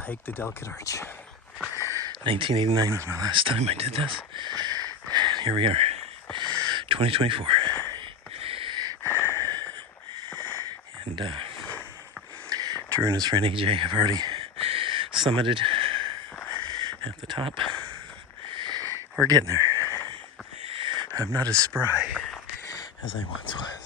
hike the Delicate Arch. 1989 was my last time I did this. Here we are, 2024. And Drew and his friend AJ have already summited at the top. We're getting there. I'm not as spry as I once was.